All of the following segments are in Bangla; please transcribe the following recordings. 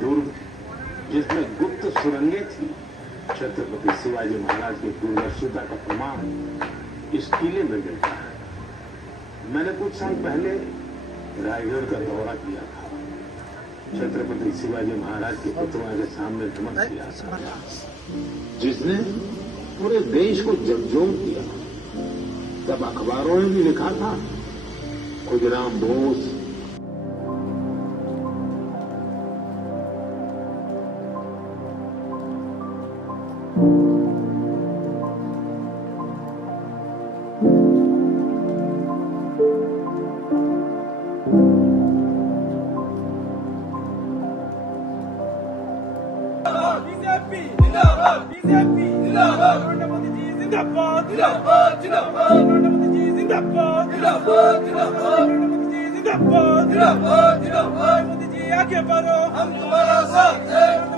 दुर्ग जिसमें गुप्त सुरंगें थी छत्रपति शिवाजी महाराज की दूरदर्शिता का प्रमाण इस किले में मिलता है मैंने कुछ साल पहले रायगढ़ का दौरा किया था। छत्रपति शिवाजी महाराज की प्रतिमा के सामने नमन किया था। जिसने पूरे देश को जगजोग किया। तब अखबारों में भी लिखा था खुदराम बोस आगे बढ़ो हम तुम्हारा साथ हैं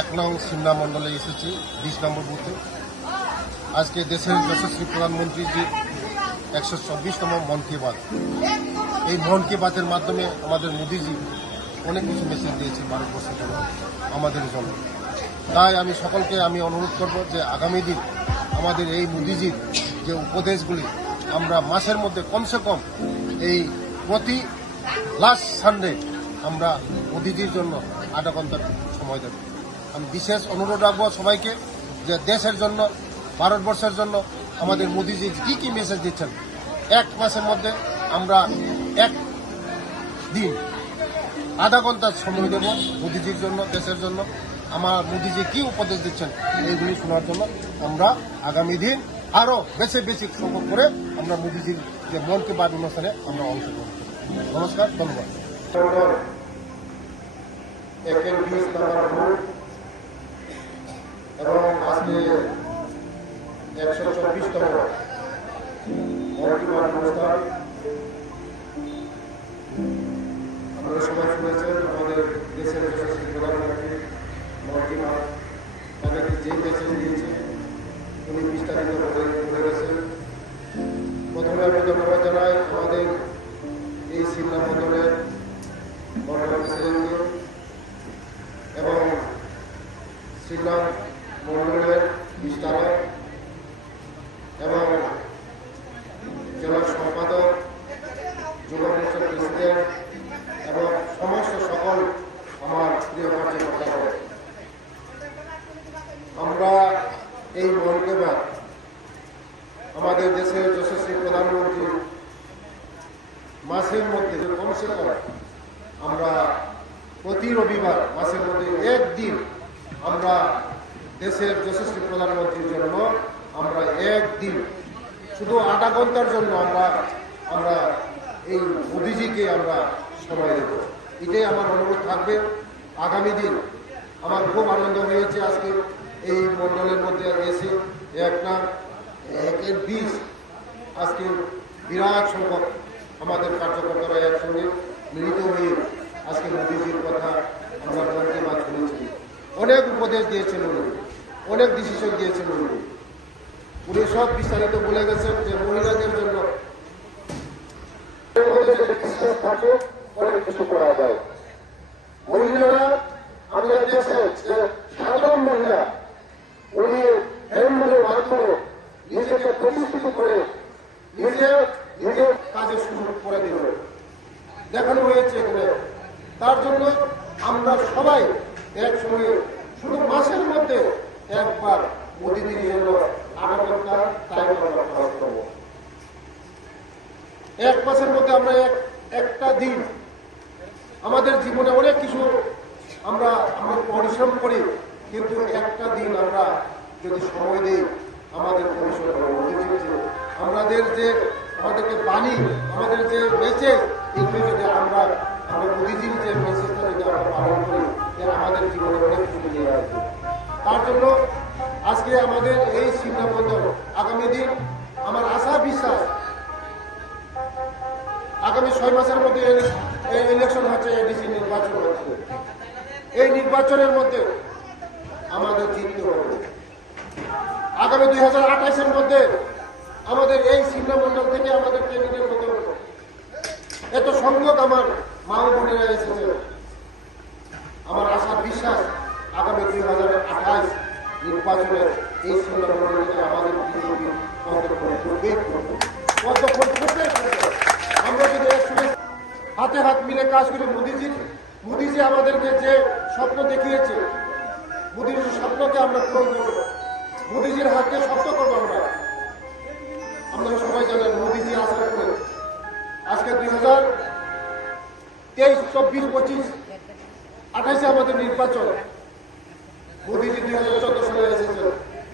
এক নং সিমনা মণ্ডলে এসেছি, বিশ নম্বর বুথে। আজকে দেশের যশস্বী প্রধানমন্ত্রীজির একশো চব্বিশতম মন কি বাত। এই মন কি বাতের মাধ্যমে আমাদের মোদিজি অনেক কিছু মেসেজ দিয়েছে ভারতবর্ষের জন্য, আমাদের জন্য। তাই আমি সকলকে আমি অনুরোধ করব যে আগামী দিন আমাদের এই মোদিজির যে উপদেশগুলি আমরা মাসের মধ্যে কমসে কম এই প্রতি লাস্ট সানডে আমরা মোদিজির জন্য আধা ঘণ্টা সময় দেব। আমি বিশেষ অনুরোধ রাখব সবাইকে যে দেশের জন্য, ভারতবর্ষের জন্য আমাদের মোদিজি কি কি মেসেজ দিচ্ছেন। এক মাসের মধ্যে আমরা এক দিন আধা ঘণ্টা সময় দেব মোদিজির জন্য, দেশের জন্য। আমার মোদিজি কি উপদেশ দিচ্ছেন এইগুলি শোনার জন্য আমরা আগামী দিন আরও বেশি বেশি সংখ্যক করে আমরা মোদিজির যে মন কি বাত অনুষ্ঠানে আমরা অংশগ্রহণ করব। নমস্কার, ধন্যবাদ একের বিশ নাম্বার ভোট এবং আজকে একশো চব্বিশতম কি বাত অনুষ্ঠান আপনারা সবাই শুনেছেন, আমাদের দেশের যশস্বী প্রধানমন্ত্রী মন্ত্রীমা তাদেরকে যে মেসেজ দিয়েছে, উনি বিস্তারিত বলে গেছেন। প্রথমে আমি ধন্যবাদ জানাই আমাদের এই সিমলা মন্ডল প্রেসিডেন্টকে এবং সিমলা মন্ডলের বিস্তারক এবং জেলা সম্পাদক যুব প্রেসিডেন্ট এবং সমস্ত সকল আমার প্রিয় কার্যকর্তারা আমরা এই মনকে আমাদের দেশের যশস্বী প্রধানমন্ত্রী মাসের মধ্যে কমসে কম আমরা প্রতি রবিবার মাসের মধ্যে একদিন আমরা দেশের যশস্বী প্রধানমন্ত্রীর জন্য আমরা একদিন, শুধু আধা ঘণ্টার জন্য আমরা আমরা এই মোদিজিকে আমরা সময় দেব। এটাই আমার অনুরোধ থাকবে। আগামী দিন আমার খুব আনন্দ হয়েছে আজকে এই মণ্ডলের মধ্যে এসে একটা একের বিষ আজকে বিরাট সংখ্যক আমাদের কার্যকর্তারা একসঙ্গে মিলিত হয়ে আজকে মোদীজির কথা আমরা মনকে বাদ শুনেছি। অনেক উপদেশ দিয়েছেন উনি। অনেক ডিসিশন দিয়েছেন উনি। উনি সব বিস্তারিত বলে গেছেন যে মহিলাদের জন্য দেশে যে সাধারণ মহিলা উনি করে করে দেখানো হয়েছে তার জন্য আমরা সবাই একসঙ্গে শুধু মাসের মধ্যে একবার জন্য আট ঘণ্টা টাইম আমরা করব। এক মাসের মধ্যে আমরা এক, একটা দিন আমাদের জীবনে অনেক কিছু আমরা আমরা পরিশ্রম করি, কিন্তু একটা দিন আমরা যদি সময় দিই, আমাদের পরিশ্রম আমাদের যে, আমাদেরকে বাণী, আমাদের যে মেসেজ যে আমরা পালন করি তাহলে আমাদের জীবনে অনেক কিছু নিয়ে তার জন্য আজকে আমাদের এই বন্দর আগামী দিন আমার আশা বিশ্বাস, আগামী ছয় মাসের মধ্যে ইলেকশন হচ্ছে, এডিসি নির্বাচন হচ্ছে। এই নির্বাচনের মধ্যে আমাদের জিততে হবে। আগামী দুই হাজার আঠাশের মধ্যে আমাদের এই মন্ডল থেকে আমাদের ক্যান্ডিডেট হতে হবে এত সংখ্যক আমার মা বোনেরা এসেছে। আমার আশা বিশ্বাস আগামী দুই হাজার আঠাশ নির্বাচনে এই থেকে আমাদের আমরা হাতে হাত মিলে কাজ করি, মোদিজি মোদিজি আমাদেরকে যে স্বপ্ন দেখিয়েছে, মোদিজির স্বপ্নকে আমরা পূরণ করব। মোদিজির হাতকে শক্ত করব আমরা। আপনারা সবাই জানেন আজকে দুই হাজার তেইশ, চব্বিশ, পঁচিশ, আঠাশে আমাদের নির্বাচন। মোদিজি দুই হাজার চোদ্দ সালে এসেছেন।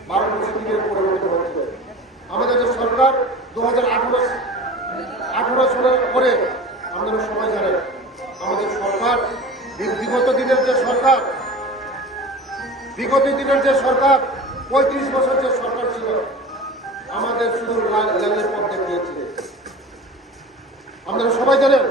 বারো বছর পরিবর্তন হচ্ছে আমাদের যে সরকার, দু হাজার আঠারো আঠারো সালের পরে আপনারা সবাই জানেন, আমাদের সরকার বিগত দিনের যে সরকার, বিগত দিনের যে সরকার, পঁয়ত্রিশ বছর যে সরকার ছিল, আমাদের শুধু লাল- লালের আপনারা সবাই জানেন